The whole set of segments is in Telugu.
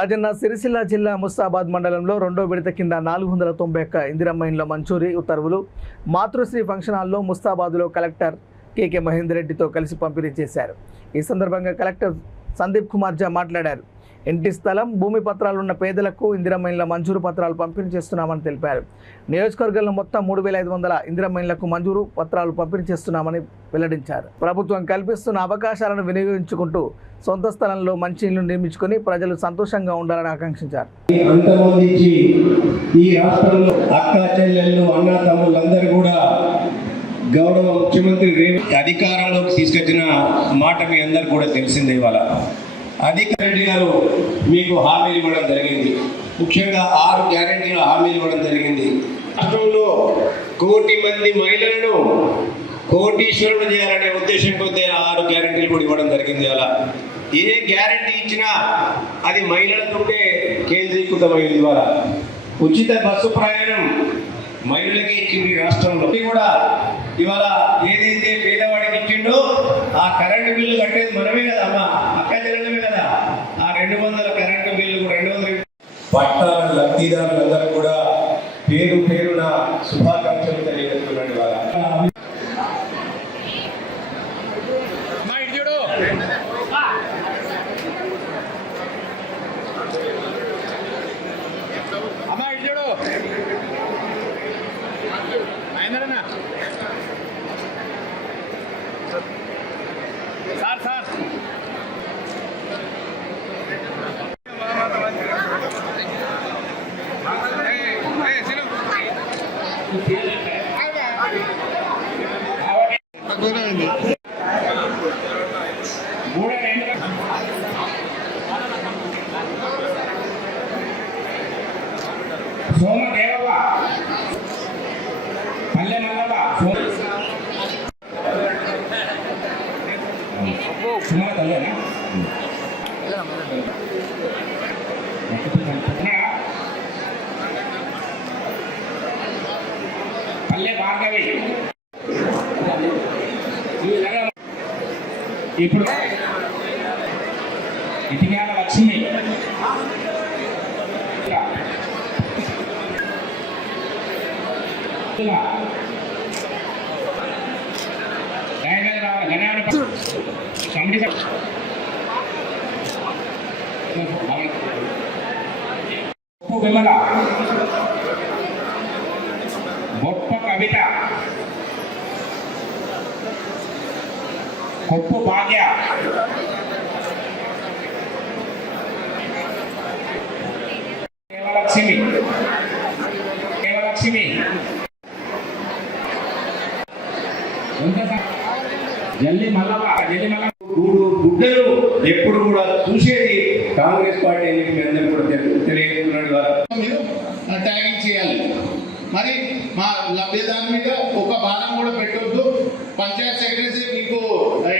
రాజన్న సిరిసిల్ల జిల్లా ముస్తాబాద్ మండలంలో రెండో విడత కింద 491 ఇందిరమ్మ ఇండ్ల మంజూరీ ఉత్తర్వులు మాతృశ్రీ ఫంక్షన్ హాల్లో ముస్తాబాద్లో కలెక్టర్ కేకే మహేందర్ రెడ్డితో కలిసి పంపిణీ చేశారు. ఈ సందర్భంగా కలెక్టర్ సందీప్ కుమార్ జా మాట్లాడారు. ఇంటి స్థలం, భూమి పత్రాలు ఉన్న పేదలకు ఇందిరమ్మ ఇండ్ల మంజూరు పత్రాలు పంపిణీ చేస్తున్నామని తెలిపారు. నియోజకవర్గంలో మొత్తం 3500 ఇందిరమ్మ ఇండ్లకు మంజూరు పత్రాలు పంపిణీ చేస్తున్నామని వెల్లడించారు. ప్రభుత్వం కల్పిస్తున్న అవకాశాలను వినియోగించుకుంటూ సొంత స్థలంలో మంచి ఇల్లు నిర్మించుకొని ప్రజలు సంతోషంగా ఉండాలని ఆకాంక్షించారు. ఈ రాష్ట్రంలో అక్క చెల్లెళ్ళు అన్న తమ్ముళ్ళందరూ కూడా గౌరవ ముఖ్యమంత్రి రేవంత్ అధికారంలోకి తీసుకొచ్చిన మాట మీ అందరు కూడా తెలిసిందే. ఇవాళ రెడ్డి గారు మీకు హామీలు ఇవ్వడం జరిగింది. ముఖ్యంగా 6 గ్యారెంటీల హామీలు ఇవ్వడం జరిగింది. రాష్ట్రంలో 1 కోటి మంది మహిళలను కోటీశ్వరులు చేయాలనే ఉద్దేశంతో 6 గ్యారెంటీలు కూడా ఇవ్వడం జరిగింది. అలా ఏ గ్యారెంటీ ఇచ్చినా అది మహిళలతోటే కేంద్రీకృతమైంది. ఇవాళ ఉచిత బస్సు ప్రయాణం మహిళలకి ఇచ్చింది. రాష్ట్రంలో కూడా ఇవాళ ఏదైతే పేదవాడికి ఇచ్చిండో ఆ కరెంటు బిల్లు కట్టేది మనమే కదా, అమ్మ అక్క చెల్లెలమే కదా. ఆ 200 కరెంటు బిల్లు 200 పట్టాల లబ్ధిదారులందరూ కూడా పేరు పేరున శుభాకాంక్షలు తెలియజేస్తున్నాడు. ఇవాళ సోమదేవ పల్లె మల్లవ పల్లె భార్గవి. ఇప్పుడు ఇటికాల లక్ష్మి, విమల, బొప్ప కవిత, కొప్పు భాగ్య, దేవలక్ష్మి, జల్లి మల్లవ, గుడ్డలు ఎప్పుడు కూడా చూసేది కాంగ్రెస్ పార్టీ అని మీ అందరూ కూడా తెలియజేస్తున్నాడు. మీరు ట్యాగింగ్ చేయాలి. మరి మా లబ్ధిదారు మీద ఒక భారం కూడా పెట్టొద్దు. పంచాయత్ సెక్రటరీ మీకు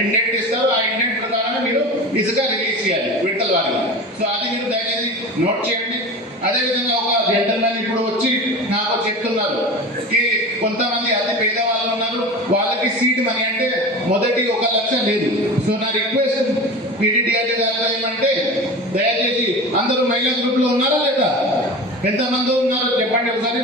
ఇండెంట్ ఇస్తారు. ఆ ఇండెంట్ ప్రకారం మీరు ఇసుక రిలీజ్ చేయాలి విడతల వారిగా. సో అది మీరు దయచేసి నోట్ చేయండి. అదేవిధంగా ఒక జెంటల్మెన్ ఇప్పుడు వచ్చి నాకు చెప్తున్నారు కి కొంతమంది అతి పేదవాళ్ళు ఉన్నారు, వాళ్ళకి సీట్ మనీ అంటే మొదటి 1 లక్ష లేదు. సో నా రిక్వెస్ట్ పీడీటీఆర్టీ గారు ఏమంటే దయచేసి అందరూ మహిళా గ్రూప్ లో ఉన్నారా లేదా, ఎంతమంది ఉన్నారు చెప్పండి ఒకసారి.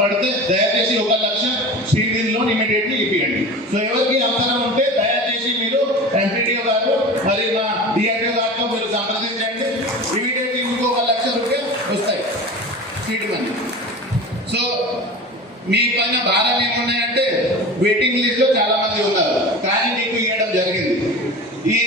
పడితే దయచేసి 1 లక్ష సీట్ లోన్ ఇమీడియట్లీ ఇప్పియండి. సో ఎవరికి అవసరం ఉంటే దయచేసి మీరు ఎంపీటీఓ గారు మరి మా డిఆర్టీఓ గారితో మీరు సంప్రదించండి. ఇమీడియట్లీ ఇంకో 1 లక్ష రూపాయలు వస్తాయి సీట్ మనీ. సో మీ పైన భారం ఏమున్నాయంటే వెయిటింగ్ లిస్ట్ లో చాలా మంది ఉన్నారు, కానీ మీకు ఇవ్వడం జరిగింది. ఈ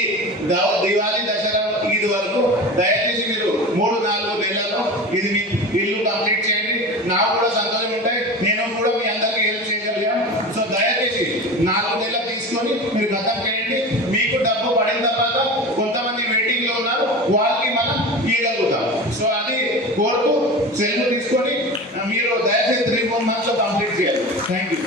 దివాళీ, దసరా, ఈద్ వరకు దయచేసి మీరు 3-4 నెలల్లో ఇది మీ ఇల్లు కంప్లీట్ చేయండి. నాకు కూడా సంతోషం ఉంటాయి, నేను కూడా మీ అందరికీ హెల్ప్ చేయగలిగాను. సో దయచేసి 4 నెలలు తీసుకొని మీరు గతం చేయండి. మీకు డబ్బు పడిన తర్వాత కొంతమంది వెయిటింగ్ లో ఉన్నారు, వాళ్ళకి మనం ఇవ్వగలుగుతాం. సో అది కోరుతూ సెలవు తీసుకొని మీరు దయచేసి 3-4 మంత్స్ లో కంప్లీట్ చేయాలి. Thank you.